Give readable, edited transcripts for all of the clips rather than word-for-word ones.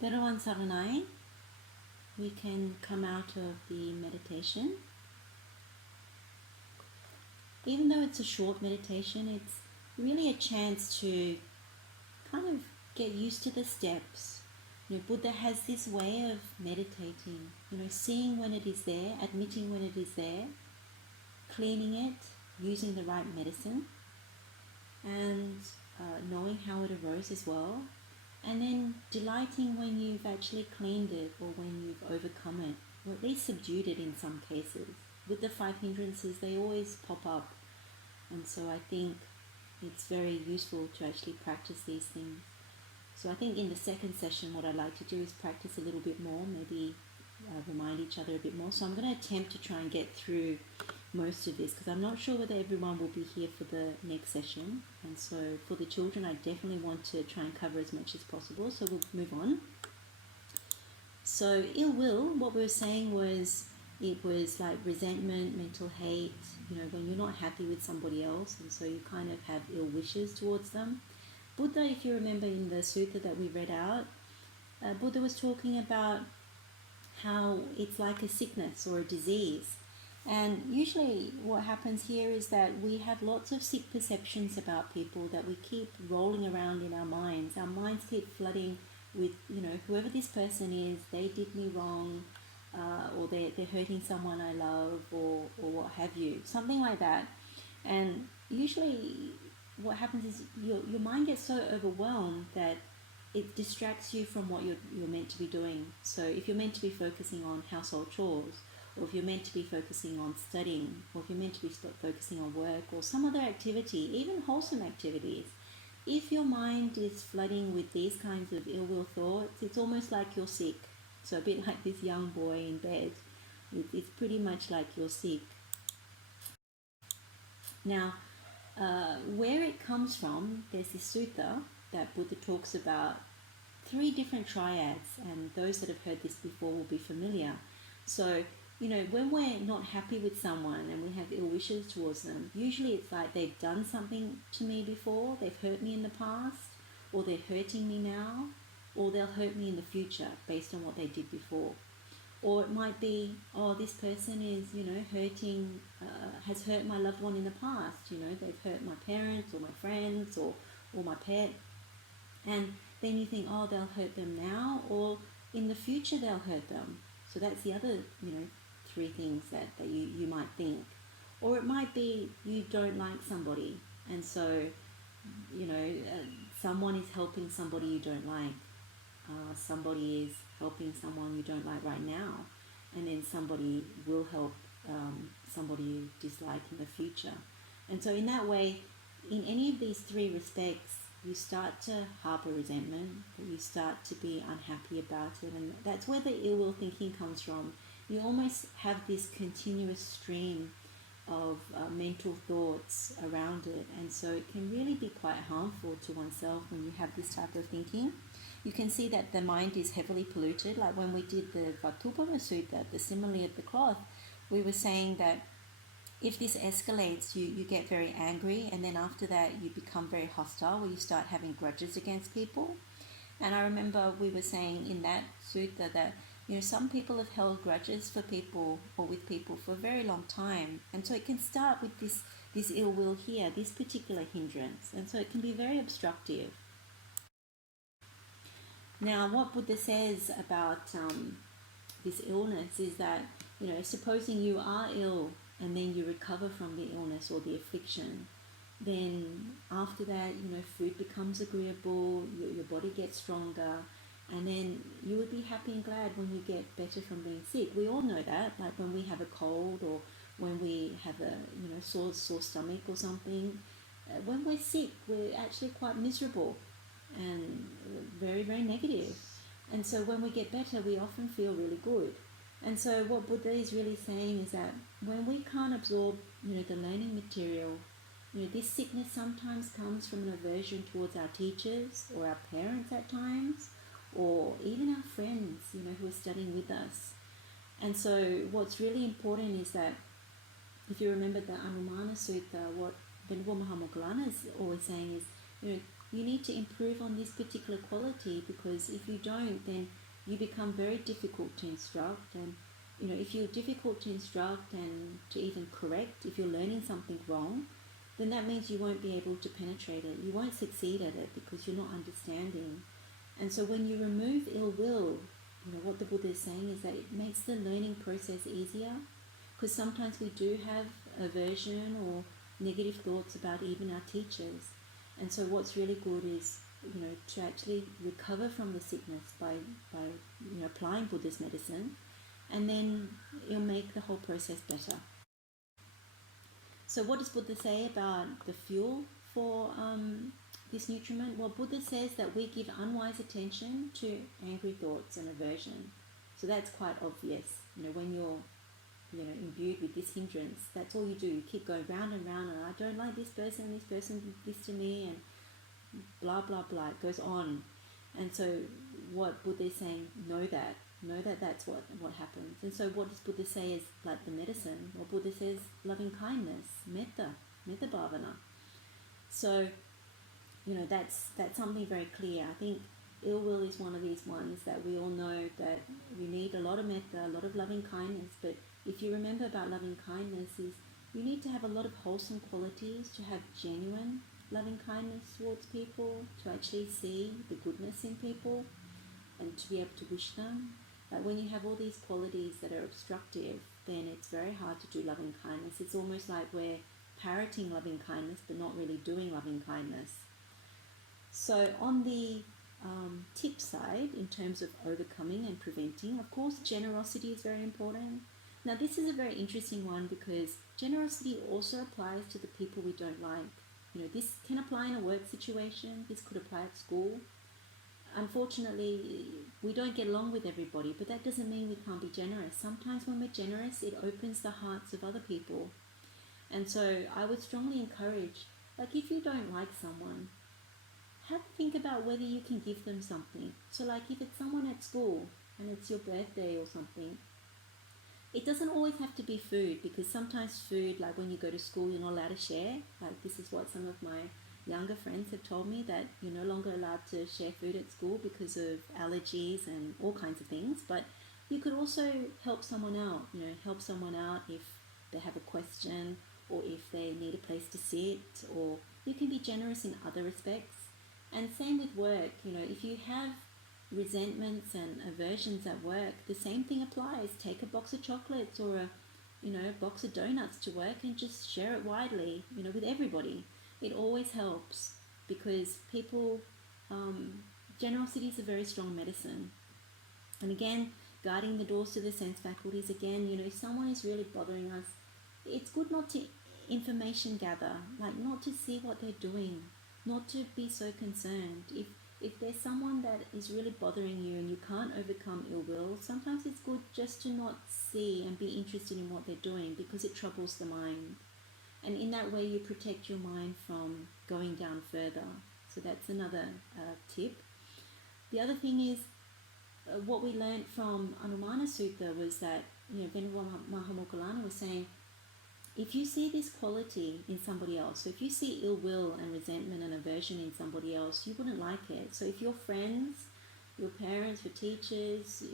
Teruvan Saranai, we can come out of the meditation. Even though it's a short meditation, it's really a chance to kind of get used to the steps. Buddha has this way of meditating, seeing when it is there, admitting when it is there, cleaning it, using the right medicine, and knowing how it arose as well, and then delighting when you've actually cleaned it or when you've overcome it, or at least subdued it in some cases. With the five hindrances, they always pop up, and so I think it's very useful to actually practice these things. So I think in the second session, what I'd like to do is practice a little bit more, maybe remind each other a bit more. So I'm going to attempt to try and get through most of this, because I'm not sure whether everyone will be here for the next session. And so for the children, I definitely want to try and cover as much as possible. So we'll move on. So ill will, what we were saying was, it was like resentment, mental hate, when you're not happy with somebody else, and so you kind of have ill wishes towards them. Buddha, if you remember in the sutta that we read out, Buddha was talking about how it's like a sickness or a disease. And usually what happens here is that we have lots of sick perceptions about people that we keep rolling around in our minds. Our minds keep flooding with, whoever this person is, they did me wrong, or they're hurting someone I love, or what have you, something like that. And usually what happens is your mind gets so overwhelmed that it distracts you from what you're meant to be doing. So if you're meant to be focusing on household chores, or if you're meant to be focusing on studying, or if you're meant to be focusing on work or some other activity, even wholesome activities, if your mind is flooding with these kinds of ill will thoughts, it's almost like you're sick. So a bit like this young boy in bed, it's pretty much like you're sick. Now, where it comes from, there's this sutta that Buddha talks about 3 different triads, and those that have heard this before will be familiar. So, when we're not happy with someone and we have ill wishes towards them, usually it's like they've done something to me before, they've hurt me in the past, or they're hurting me now, or they'll hurt me in the future based on what they did before. Or it might be, this person is, hurting, has hurt my loved one in the past. They've hurt my parents or my friends or my pet. And then you think, they'll hurt them now, or in the future they'll hurt them. So that's the other, 3 things that you might think. Or it might be you don't like somebody, and so, someone is helping somebody you don't like. Somebody is helping someone you don't like right now, and then somebody will help somebody you dislike in the future. And so in that way, in any of these 3 respects, you start to harbor resentment, or you start to be unhappy about it, and that's where the ill will thinking comes from. You almost have this continuous stream of mental thoughts around it, and so it can really be quite harmful to oneself when you have this type of thinking. You can see that the mind is heavily polluted. Like when we did the Vatupava Sutta, the simile of the cloth, we were saying that if this escalates, you get very angry, and then after that you become very hostile, where you start having grudges against people. And I remember we were saying in that sutta that some people have held grudges for people or with people for a very long time, and so it can start with this ill will here, this particular hindrance, and so it can be very obstructive. Now, what Buddha says about this illness is that, supposing you are ill and then you recover from the illness or the affliction, then after that, food becomes agreeable, your body gets stronger, and then you would be happy and glad when you get better from being sick. We all know that, like when we have a cold or when we have a sore stomach or something. When we're sick, we're actually quite miserable and very, very negative. And so when we get better, we often feel really good. And so what Buddha is really saying is that when we can't absorb, the learning material, this sickness sometimes comes from an aversion towards our teachers or our parents at times, or even our friends, who are studying with us. And so what's really important is that, if you remember the Anumana Sutta, what Venerable Mahamoggallana is always saying is, you need to improve on this particular quality, because if you don't, then you become very difficult to instruct. And if you're difficult to instruct and to even correct, if you're learning something wrong, then that means you won't be able to penetrate it. You won't succeed at it because you're not understanding. And so when you remove ill will, what the Buddha is saying is that it makes the learning process easier, because sometimes we do have aversion or negative thoughts about even our teachers. And so what's really good is, to actually recover from the sickness by applying Buddhist medicine, and then it'll make the whole process better. So what does Buddha say about the fuel for this nutriment? Well, Buddha says that we give unwise attention to angry thoughts and aversion. So that's quite obvious. When you're imbued with this hindrance, that's all you do. You keep going round and round, and I don't like this person did this to me, and blah, blah, blah. It goes on. And so what Buddha is saying, know that that's what happens. And so what does Buddha say is like the medicine? Well, Buddha says loving kindness, metta bhavana. So, that's something very clear. I think ill will is one of these ones that we all know that you need a lot of metta, a lot of loving kindness. But if you remember about loving kindness, is you need to have a lot of wholesome qualities to have genuine loving kindness towards people, to actually see the goodness in people and to be able to wish them. Like when you have all these qualities that are obstructive, then it's very hard to do loving kindness. It's almost like we're parroting loving kindness but not really doing loving kindness. So on the tip side, in terms of overcoming and preventing, of course, generosity is very important. Now this is a very interesting one, because generosity also applies to the people we don't like. This can apply in a work situation, this could apply at school. Unfortunately, we don't get along with everybody, but that doesn't mean we can't be generous. Sometimes when we're generous, it opens the hearts of other people. And so I would strongly encourage, like if you don't like someone, have a think about whether you can give them something. So like if it's someone at school and it's your birthday or something, it doesn't always have to be food, because sometimes food, like when you go to school, you're not allowed to share. Like this is what some of my younger friends have told me, that you're no longer allowed to share food at school because of allergies and all kinds of things. But you could also help someone out, help someone out if they have a question, or if they need a place to sit, or you can be generous in other respects. And same with work, if you have resentments and aversions at work, the same thing applies. Take a box of chocolates or a box of donuts to work and just share it widely, with everybody. It always helps, because people, generosity is a very strong medicine. And again, guarding the doors to the sense faculties, again, if someone is really bothering us, it's good not to information gather, like not to see what they're doing, not to be so concerned. If there's someone that is really bothering you and you can't overcome ill will, sometimes it's good just to not see and be interested in what they're doing, because it troubles the mind. And in that way, you protect your mind from going down further. So that's another tip. The other thing is, what we learned from Anumana Sutta was that, Venerable Mahamokkallana was saying, if you see this quality in somebody else, so if you see ill will and resentment and aversion in somebody else, you wouldn't like it. So if your friends, your parents, your teachers,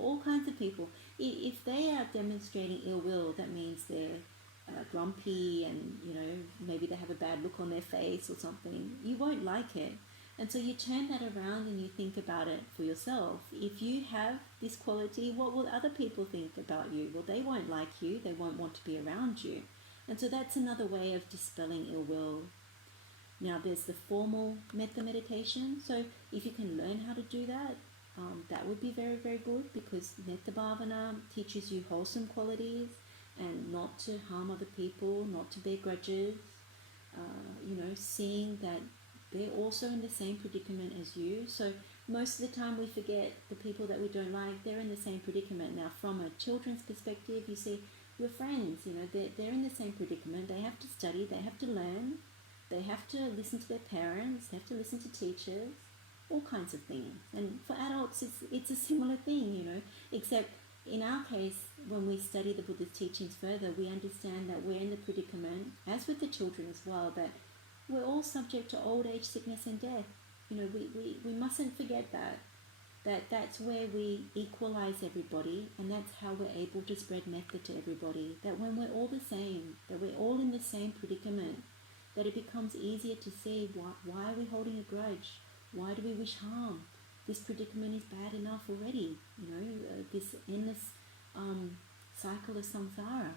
all kinds of people, if they are demonstrating ill will, that means they're grumpy and, maybe they have a bad look on their face or something, you won't like it. And so you turn that around and you think about it for yourself. If you have this quality, what will other people think about you? Well, they won't like you. They won't want to be around you. And so that's another way of dispelling ill will. Now, there's the formal metta meditation. So if you can learn how to do that, that would be very, very good, because metta bhavana teaches you wholesome qualities and not to harm other people, not to bear grudges, seeing that they're also in the same predicament as you. So most of the time we forget the people that we don't like, they're in the same predicament. Now from a children's perspective, you see your friends, they're in the same predicament. They have to study, they have to learn, they have to listen to their parents, they have to listen to teachers, all kinds of things. And for adults, it's a similar thing, except in our case, when we study the Buddha's teachings further, we understand that we're in the predicament, as with the children as well, that we're all subject to old age, sickness, and death. You know, we mustn't forget that's where we equalize everybody, and that's how we're able to spread method to everybody. That when we're all the same, that we're all in the same predicament, that it becomes easier to see why are we holding a grudge? Why do we wish harm? This predicament is bad enough already. You know, this endless cycle of samsara.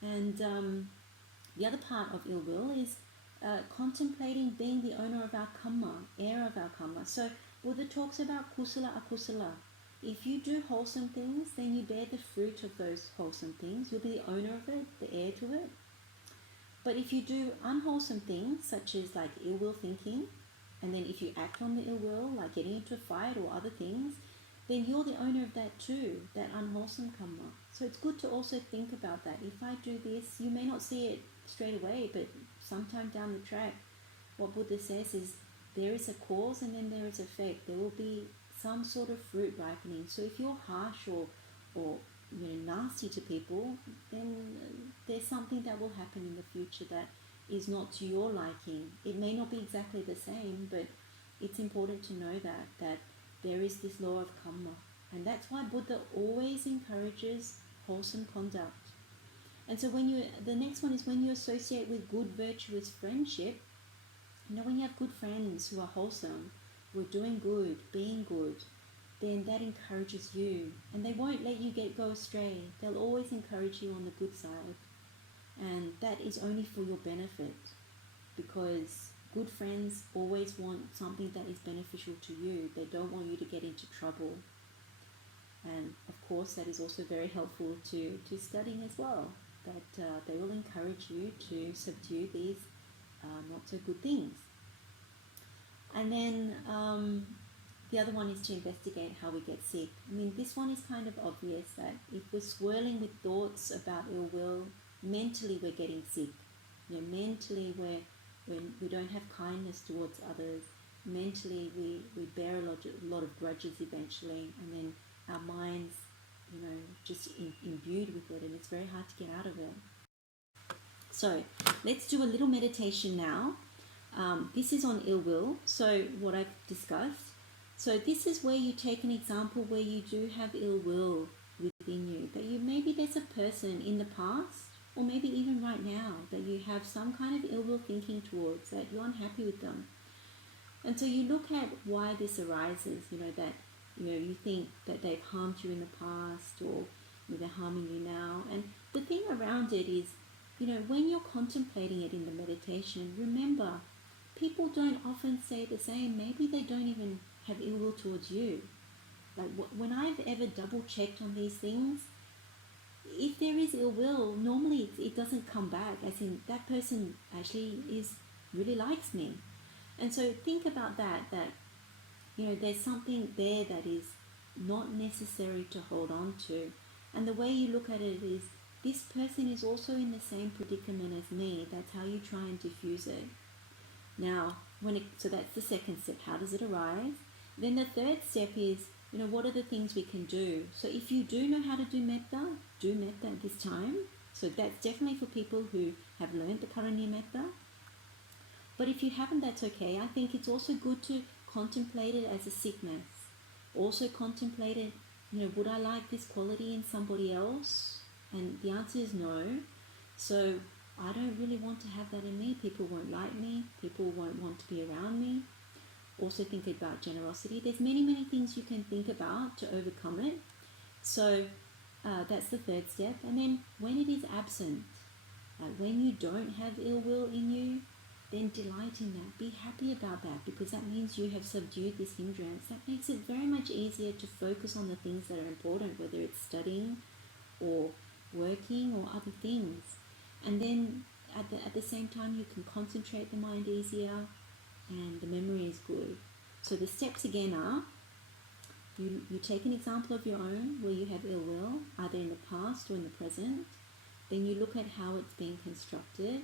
And the other part of ill will is contemplating being the owner of our karma, heir of our karma. So Buddha talks about kusala, akusala. If you do wholesome things, then you bear the fruit of those wholesome things. You'll be the owner of it, the heir to it. But if you do unwholesome things, such as like ill will thinking, and then if you act on the ill will, like getting into a fight or other things, then you're the owner of that too, that unwholesome karma. So it's good to also think about that. If I do this, you may not see it straight away, but sometime down the track, what Buddha says is there is a cause and then there is effect. There will be some sort of fruit ripening. So if you're harsh or you know, nasty to people, then there's something that will happen in the future that is not to your liking. It may not be exactly the same, but it's important to know that there is this law of karma. And that's why Buddha always encourages wholesome conduct. And so the next one is when you associate with good, virtuous friendship, you know, when you have good friends who are wholesome, who are doing good, being good, then that encourages you. And they won't let you go astray. They'll always encourage you on the good side. And that is only for your benefit, because good friends always want something that is beneficial to you. They don't want you to get into trouble. And of course, that is also very helpful to studying as well, that they will encourage you to subdue these not so good things. And then the other one is to investigate how we get sick. I mean, this one is kind of obvious, that if we're swirling with thoughts about ill will, mentally we're getting sick. You know, mentally when we don't have kindness towards others, mentally we bear a lot of grudges eventually, and then our minds, you know, just imbued with it, and it's very hard to get out of it. So let's do a little meditation now. This is on ill will, so what I've discussed. So this is where you take an example where you do have ill will within you, that maybe there's a person in the past, or maybe even right now, that you have some kind of ill will thinking towards, that you're unhappy with them. And so you look at why this arises, you know, that you think that they've harmed you in the past, or they're harming you now. And the thing around it is, you know, when you're contemplating it in the meditation, remember, people don't often say the same. Maybe they don't even have ill will towards you. Like when I've ever double checked on these things, if there is ill will, normally it doesn't come back, as in that person actually really likes me. And so think about that, you know, there's something there that is not necessary to hold on to. And the way you look at it is, this person is also in the same predicament as me. That's how you try and diffuse it. Now, so that's the second step. How does it arise? Then the third step is, you know, what are the things we can do? So if you do know how to do metta at this time. So that's definitely for people who have learned the Karaniya metta. But if you haven't, that's okay. I think it's also good to contemplate it as a sickness. Also contemplate it, you know, would I like this quality in somebody else? And the answer is no. So I don't really want to have that in me. People won't like me. People won't want to be around me. Also think about generosity. There's many things you can think about to overcome it. So that's the third step. And then when it is absent, when you don't have ill will in you, then delight in that. Be happy about that, because that means you have subdued this hindrance. That makes it very much easier to focus on the things that are important, whether it's studying or working or other things. And then at the same time, you can concentrate the mind easier, and the memory is good. So the steps again are, you take an example of your own where you have ill will, either in the past or in the present. Then you look at how it's being constructed,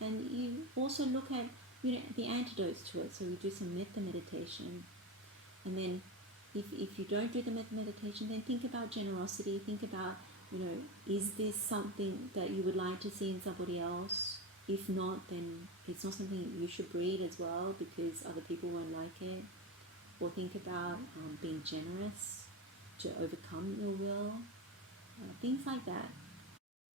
and you also look at, you know, the antidotes to it. So you do some metta meditation. And then if you don't do the metta meditation, then think about generosity. Think about, you know, is this something that you would like to see in somebody else? If not, then it's not something you should breed as well, because other people won't like it. Or think about being generous to overcome ill will, things like that.